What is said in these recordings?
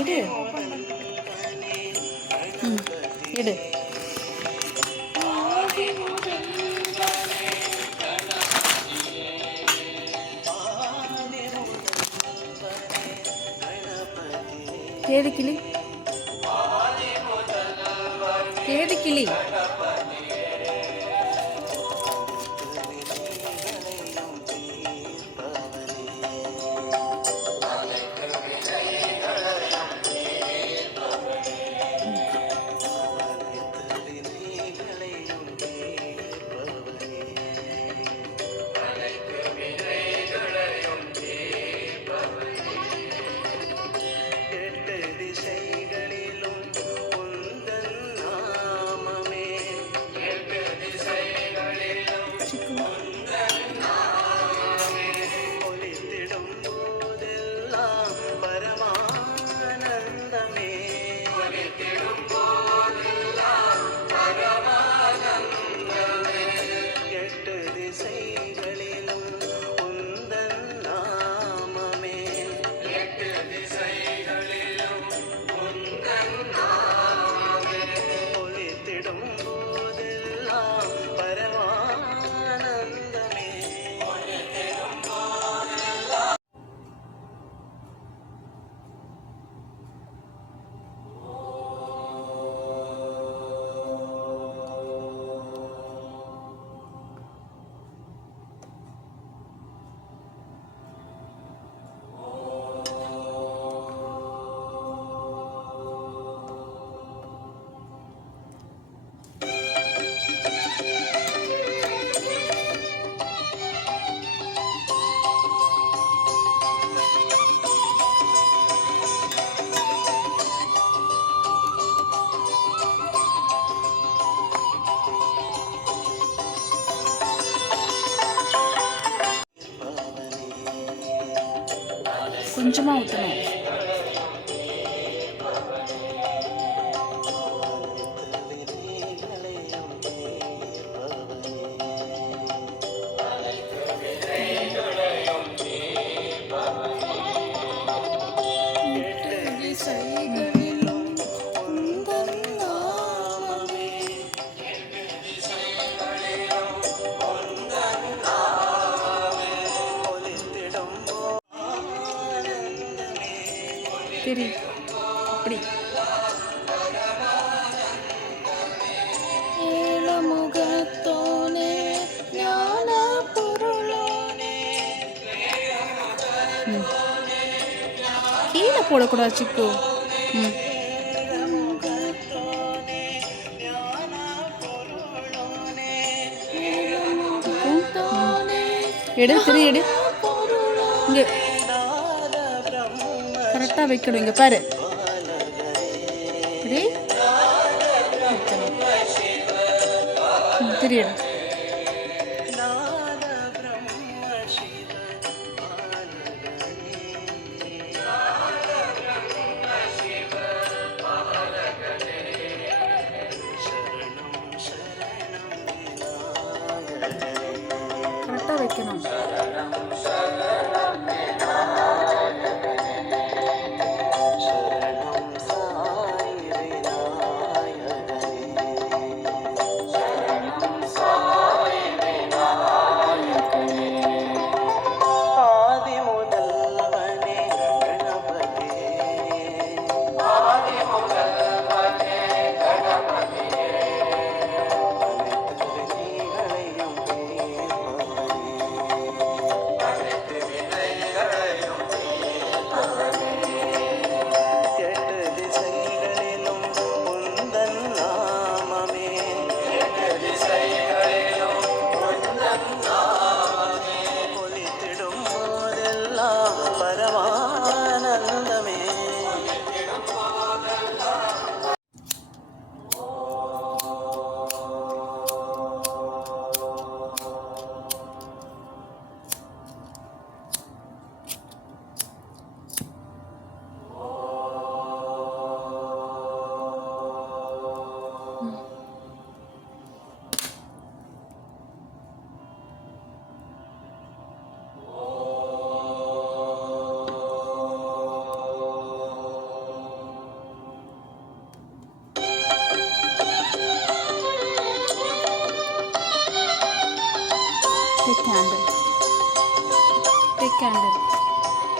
எடு. எடு. கேது கிளி, கேது கிளி. கொஞ்சமாக ஊற்றணும். சரி, அப்படி ஏழமுகத்தோனே ஞான பொருளோனே. கீழே போடக்கூடாது சிக்கு. எடு, சரி எடு. இங்கே கரெக்டாக வைக்கணும். இங்கே பாரு, தெரியும். கரெக்டாக வைக்கணும்.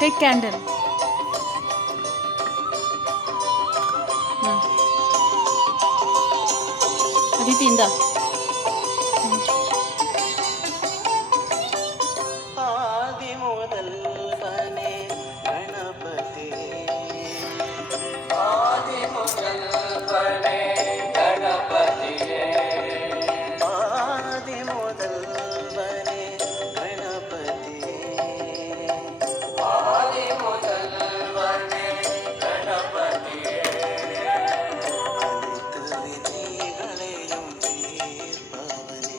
Take candle. அதித்தி இந்தா. ஆதி முதல்வனே கணபதி, ஆதி முதல்வனே கணபதியே, ஆதி முதல்வனே கணபதியே, ஆதி முதல்வனே கணபதியே, அனைத்து விதிகளையும் தீர்ப்பவனே.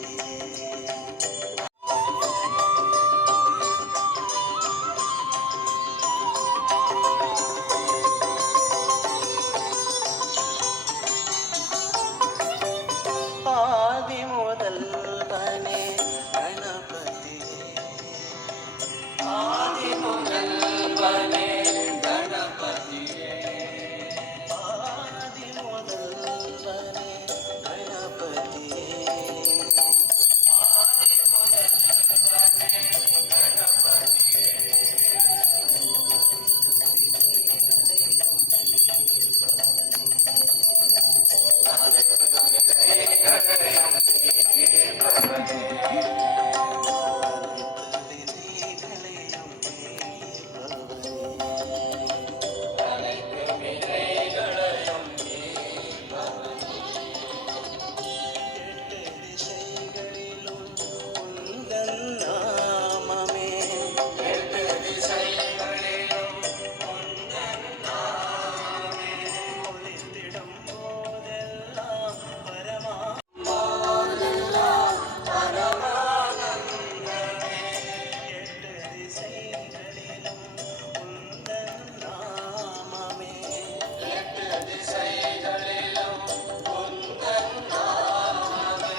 ஆதி முதல்வனே கணபதியே, ஆதி முதல்வனே கணபதியே, ஆதி முதல்வனே கணபதியே, ஆதி முதல்வனே கணபதியே, உந்தன் நாமமே எட்டு திசைகளிலும் உந்தன் நாமமே ஒலித்திடும் போதெல்லாம் பரமானந்தமே, எட்டு திசைகளிலும் உந்தன் நாமமே, எட்டு திசைகளிலும் உந்தன் நாமமே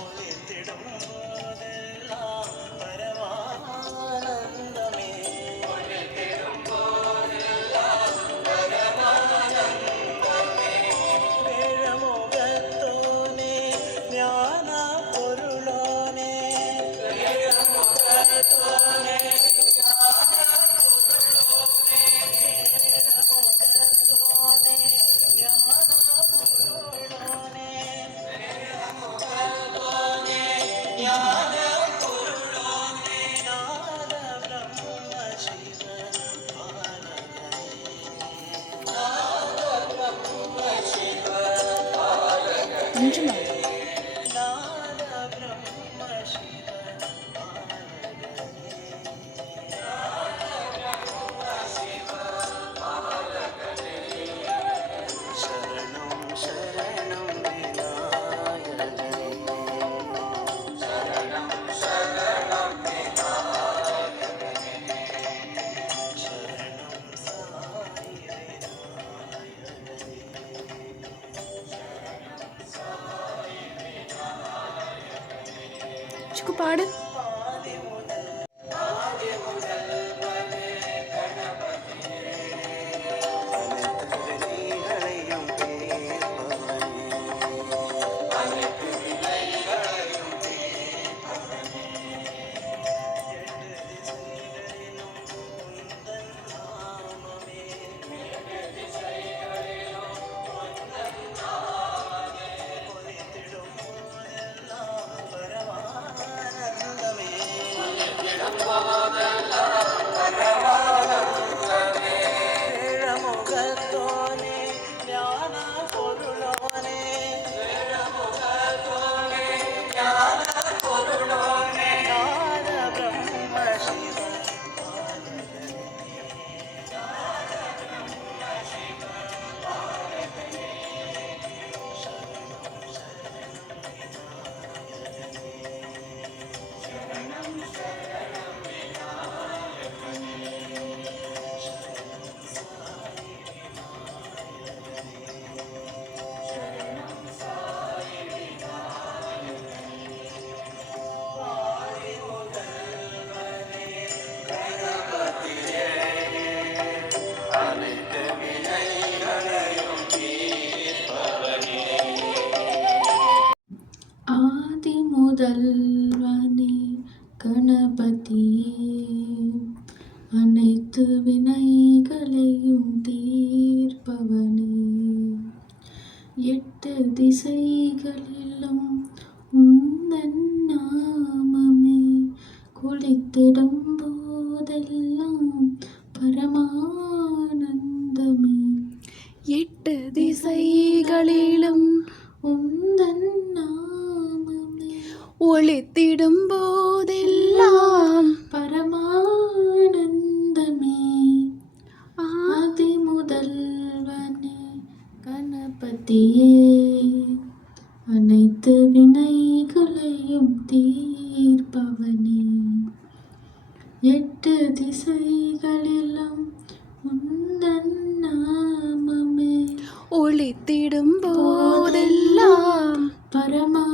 ஒலித்திடும் போதெல்லாம் பரமானந்தமே, ஒலித்திடும் போதெல்லாம் பரமானந்தமே, வேழமுகத்தோனே ஞான பொருளோனே, வேழமுகத்தோனே ஞான பொருளோனே, வேழமுகத்தோனே ஞான பொருளோனே, வேழமுகத்தோனே ஞான பொருளோனே, நாத பிரம்ம சிவ பாலகனே, நாத பிரம்ம சிவ பாலகனே, கொஞ்சமா நாத பிரம்ம சிவ பாலகனே, நாத பிரம்ம சிவ பாலகனே, சரணம் சரணம் விநாயகனே, சரணம் சரணம் விநாயகனே, சரணம் சாய் விநாயகனே, சிக்கு பாடு. ஆதி முதல்வனே கணபதியே, அனைத்து வினைகளையும் தீர்ப்பவனே, அனைத்து வினைகளையும் தீர்ப்பவனே, எட்டு திசைகளிலும் உந்தன் நாமமே, எட்டு திசைகளிலும் உந்தன் நாமமே ஒலித்திடும் போதெல்லாம் பரமானந்தமே, ஒலித்திடும் போதெல்லாம் பரமானந்தமே, வேழமுகத்தோனே ஞான பொருளோனே, வேழமுகத்தோனே ஞான பொருளோனே, நாத பிரம்ம சிவ பாலகனே, நாத பிரம்ம சிவ பாலகனே, சரணம் சரணம் விநாயகனே, சரணம் சரணம் விநாயகனே, சரணம் சாய் விநாயகனே, சரணம் சாய் விநாயகனே, ஆதி முதல்வனே கணபதியே, அனைத்து வினைகளையும் தீர்ப்பவனே. ஆதி முதல்வனே கணபதியே, அனைத்து வினைகளையும் தீர்ப்பவனே. 8 திசைகளிலும் உந்தன் நாமமே குளித்திடும் போதெல்லாம் பரமானந்தமே. 8 திசைகளிலும் உந்தன் நாமமே ஒளித்திடும் போதெல்லாம் பரமானந்தமே. ஆதி முதல்வனே கணபதியே அனைத்து வினைகளையும் தீர்ப்பவனே. 8 திசைகளிலும் உந்தன் நாமமே ஒளித்திடும் போதெல்லாம் பரமானந்தமே.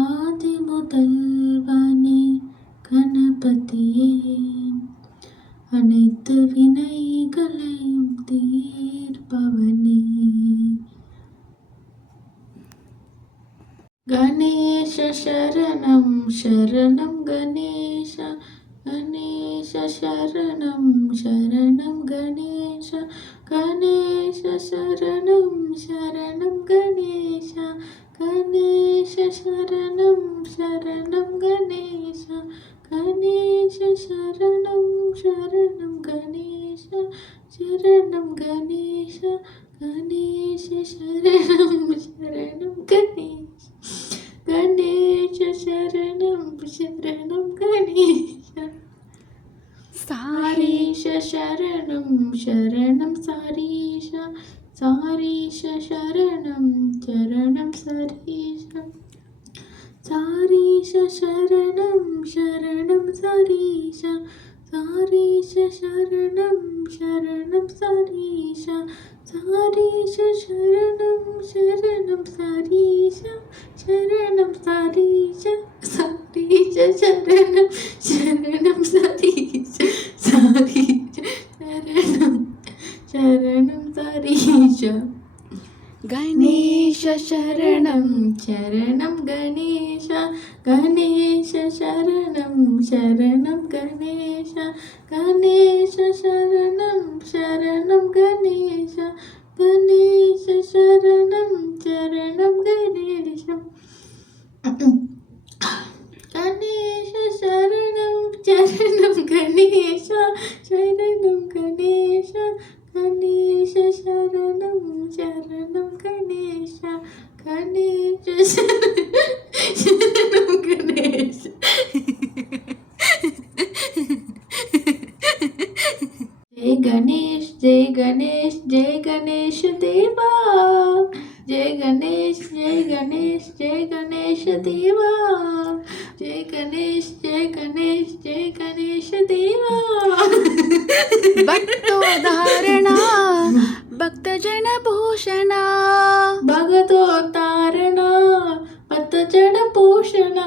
ஆதி முதல்வனே கணபதியே அனைத்து வினைகளையும் தீர்ப்பவனே. கணேச சரணம் சரணம் கணேச கணேச சரணம் சரணம் கணேச கணேச சரணம் சரணம் கணேச கணேச சரணம் சரணம் கணேச கணேச சரணம் சரணம் கணேச சரணம் கணேச கணேச சரணம் சரணம் கணேச கணேச சரணம் சரணம் கணேச. சாரீஷ சரணம் சரணம் சாரீஷ சாரீஷ சரணம் சரணம் சாரீஷ சாரீஷ சரணம் சரணம் சாரீஷ சாரீஷ சரணம் சரணம் சாரீஷ சாரீஷ சரணம் சரணம் சாரீஷ சரணம் சாரீஷ சாரீஷ சரணம் சரணம் சாரீஷ சாரீஷ சரணம் சரணம் சாரீஷ. கணேச சரணம் சரணம் கணேச கணேச சரணம் சரணம் கணேச கணேச சரணம் சரணம் கணேச கணேச சரணம் சரணம் கணேச கணேச சரணம் சரணம் கணேச சரணம் கணேச கணேச சரணம் சரணம் கணேச கணேச சரணம் கணேச. जय गणेश जय गणेश जय गणेश देवा जय गणेश जय गणेश जय गणेश देवा जय गणेश जय गणेश जय गणेश देवा. भक्तोद्धारणा भक्तजन भूषणा भगवतारणा भक्तजन पोषणा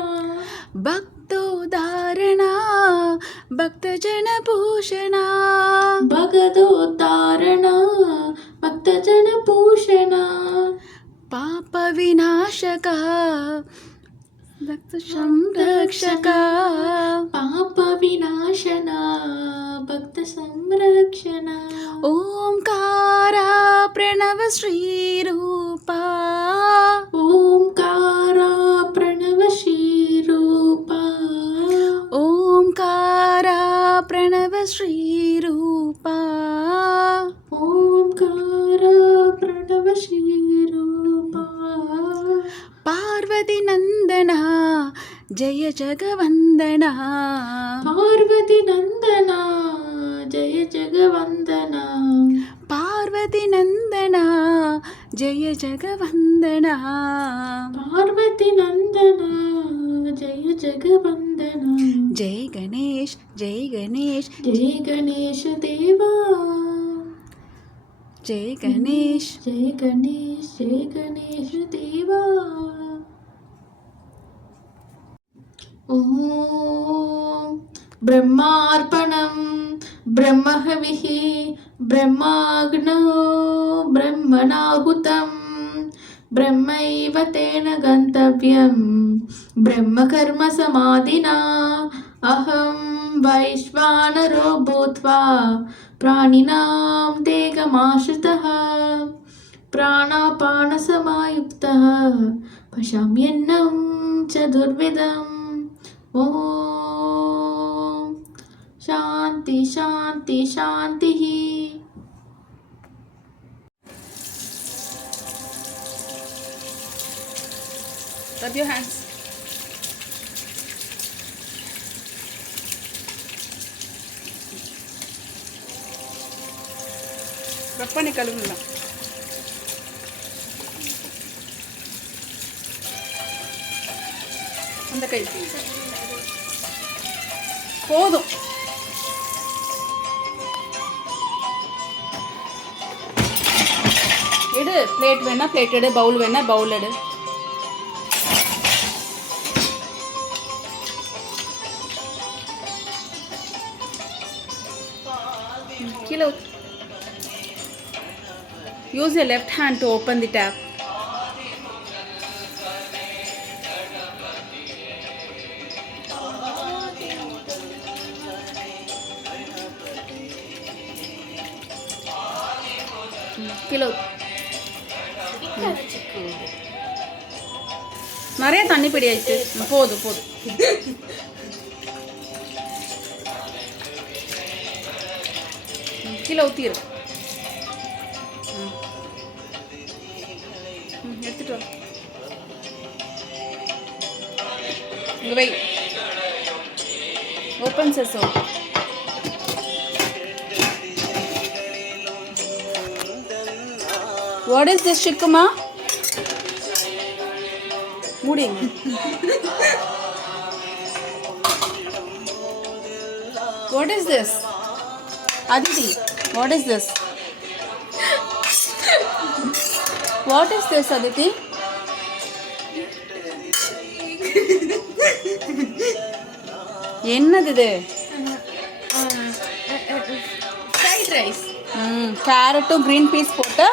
भक्तोद्धारणा भक्तजन भूषणा भगवतारणा भक्तजन पोषणा पाप विनाशका भक्त संरक्षका पाप विनाशना भक्त संरक्षणा. ओंकारा प्रणव श्री रूपा ओंकारा प्रणव श्री रूपा ओंकारा प्रणव श्री रूपा ओंकारा प्रणव श्री रूपा. पार्वती नंदना जय जगवंदना पार्वती नंदना जय जगवंदना पार्वती नंदना जय जगवंदना पार्वती नंदना जय जगवंदना. जय गणेश जय गणेश जय गणेश देवा जय गणेश जय गणेश जय गणेश देवा. ओम ब्रह्मार्पणं ब्रह्महविः ब्रह्माग्नौ ब्रह्मणाहुतं ब्रह्मैव तेन गन्तव्यं ब्रह्मकर्मसमाधिना अहं वैश्वानरो भूत्वा प्राणिनां देहमाश्रितः प्राणापानसमायुक्तः पश्याम्यन्नं चतुर्विधम् ॐ शान्ति शान्ति शान्तिः. Rub your hands. ரப் பண்ணி கழுவுலாம். அந்த கை போதும். எடு, பிளேட் வேணா பிளேட் எடு, பவுல் வேணா பவுல் எடு. கீழே use your left hand to open the tap. கீழே நிறைய தண்ணி பிடியாச்சு. போதும் போதும். கீழே ஊற்றிடு. எடுத்துட்டு வா. இங்கே வை. ஓப்பன் செசோ. வாட் இஸ் திஸ் சிக்குமா? மூடிங்க. What is this? Aditi, what is this? What is this, Aditi? என்னது இது? Fried rice. கேரட்டும் green peas போட்டு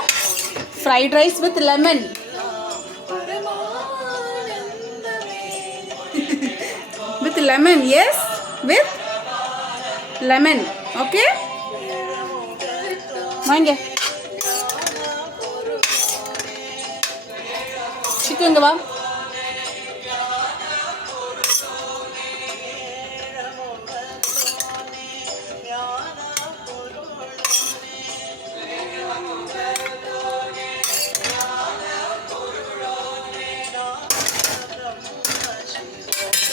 fried rice with lemon. With lemon, yes? With lemon, okay? வாங்க. சிக்குங்க வா.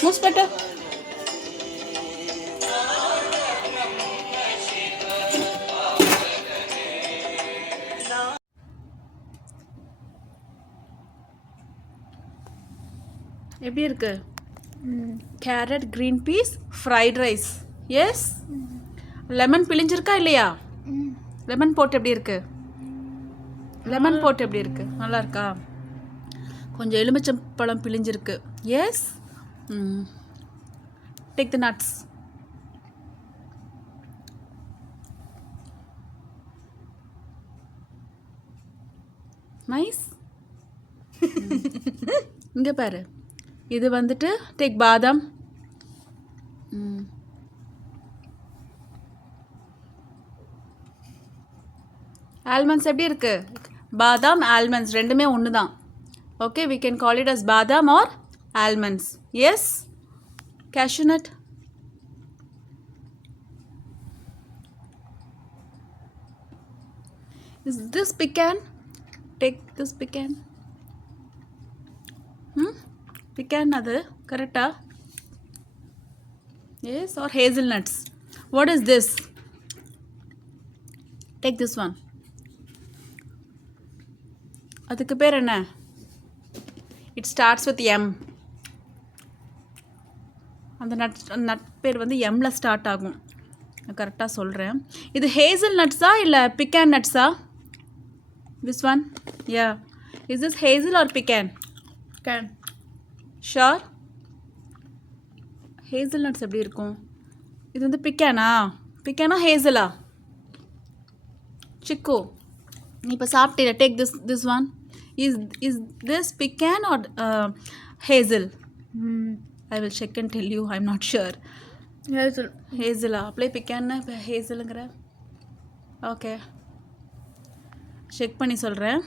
மூஸ்பெட்டர். எப்படி இருக்கு? Carrot, green peas, fried rice. Yes. Lemon பிழிஞ்சிருக்கா இல்லையா? லெமன் போட்டு எப்படி இருக்கு? லெமன் போட்டு எப்படி இருக்கு? நல்லா இருக்கா? கொஞ்சம் எலுமிச்சம்பழம் பிழிஞ்சிருக்கு. Yes. Take the nuts. Nice. இங்கே பாரு. இது வந்துட்டு டேக் பாதாம். ஆல்மண்ட்ஸ் எப்படி இருக்கு? பாதாம், ஆல்மண்ட்ஸ் ரெண்டுமே ஒன்று தான். Okay, we can call it as பாதாம் or almonds. Yes? Cashew nut. Is this pecan? Take this pecan. Pecan அது கரெக்டா? Yes, or hazelnuts. What is this? Take this one. அதுக்கு பேர் என்ன? It starts with M. அந்த nut பேர் வந்து எம்ல start ஆகும். நான் கரெக்டாக சொல்கிறேன். இது ஹேசல் நட்ஸா இல்லை pecan நட்ஸா? This one? Yeah. Is this hazel or pecan? Pecan. Sure? Hazel nuts எப்படி இருக்கும்? இது வந்து பிக்கானா? பிக்கானா ஹேசலா? சிக்கு, நீ இப்போ சாப்பிட்டீங்க. Take this one. Is this pecan or hazel? I will check and tell you. I'm not sure. Hazel. Apply pecan na hazelங்கிற. Okay. Check பண்ணி சொல்றேன்.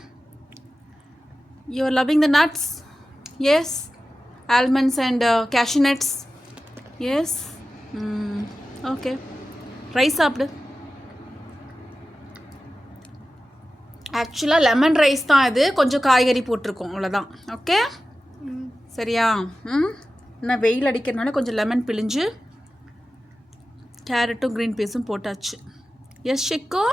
You are loving the nuts? Yes. Almonds and cashew nuts? Yes. Okay. Rice சாப்பிடு. ஆக்சுவலாக lemon rice தான் இது, கொஞ்சம் காய்கறி போட்டிருக்கோம் அவ்வளோதான். ஓகே சரியா? இன்னும் வெயில் அடிக்கிறதுனால கொஞ்சம் லெமன் பிழிஞ்சு கேரட்டும் க்ரீன் பீஸும் போட்டாச்சு. எஸ் சிக்கோ?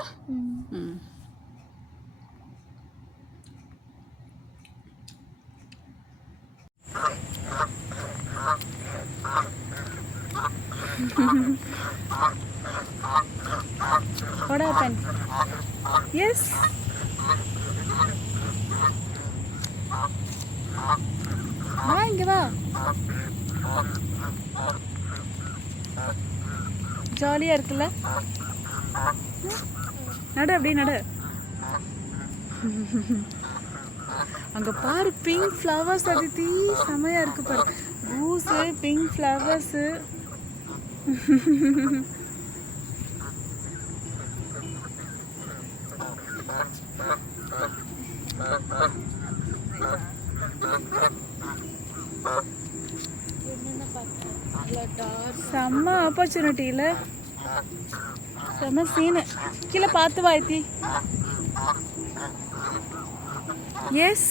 What happened? Yes. வா இங்க வா. ஜாலியா இருக்குல்ல? நட அப்படியே நட. அங்க பாரு பிங்க் ஃப்ளவர்ஸ் அதித்தி, செமையா இருக்கு பாரு. பூஸு பிங்க் ஃப்ளவர்ஸு. செம்ம ஆப்பர்ச்சுனிட்டியில் செம்ம சீனு. கீழே பார்த்து வாய்த்தி. எஸ்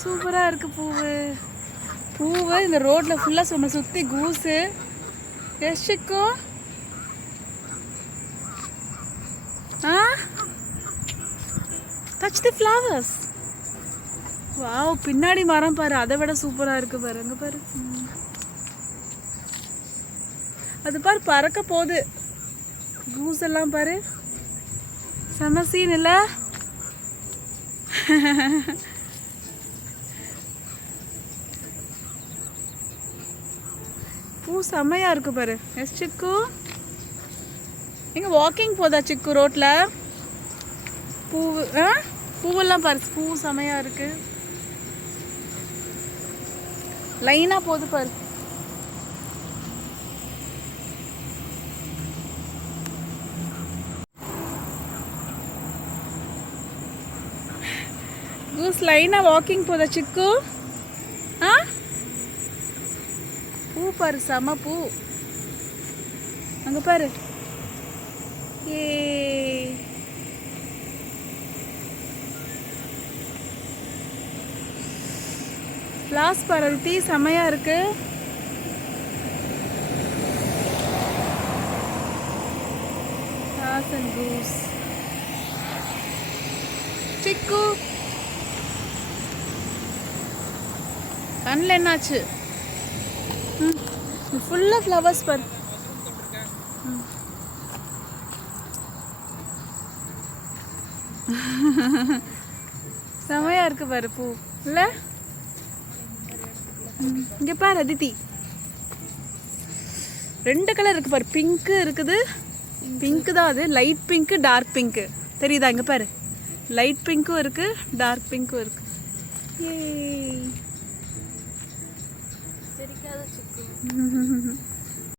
சூப்பராக இருக்கு பூவு. பூவு இந்த ரோட்டில் ஃபுல்லாக சும்மா சுற்றி கூஸு. எஸ்டிக்கோ டச் தி ஃப்ளவர்ஸ். வாவ், பின்னாடி மரம் பாரு, அதை விட சூப்பராக இருக்கு பாரு. அங்கே பாரு, அது பாரு பறக்க போகுது. கூஸ் எல்லாம் பாரு, செம சீன் இல்லை? பூ செம்மையா இருக்கு பாரு. எஸ் சிக்கு, எங்க வாக்கிங் போதா சிக்கு ரோட்ல? பூவு பூவெல்லாம் பாரு, பூ செம்மையா இருக்கு. லைனா போகுது பாரு. கூஸ் லைனா வாக்கிங் போதா சிக்கு? பூ பாரு, செம பூ. அங்க பாரு. ஏ ஃப்ளாஸ் பாரு, தீ செமையா இருக்கு. கூஸ் சிக்கு கண்ணில் என்னாச்சு? ஃபுல்லாக ஃப்ளவர்ஸ் பாரு. செமையா இருக்கு பாரு பூ இல்லை? இங்கே பாரு அதித்தி, 2 கலர் இருக்கு பாரு. பிங்க்கு இருக்குது, பிங்க்கு தான் அது, லைட் பிங்க்கு டார்க் பிங்க்கு தெரியுதா? இங்கே பாரு, லைட் பிங்க்கும் இருக்கு டார்க் பிங்க்கும் இருக்கு. ஏ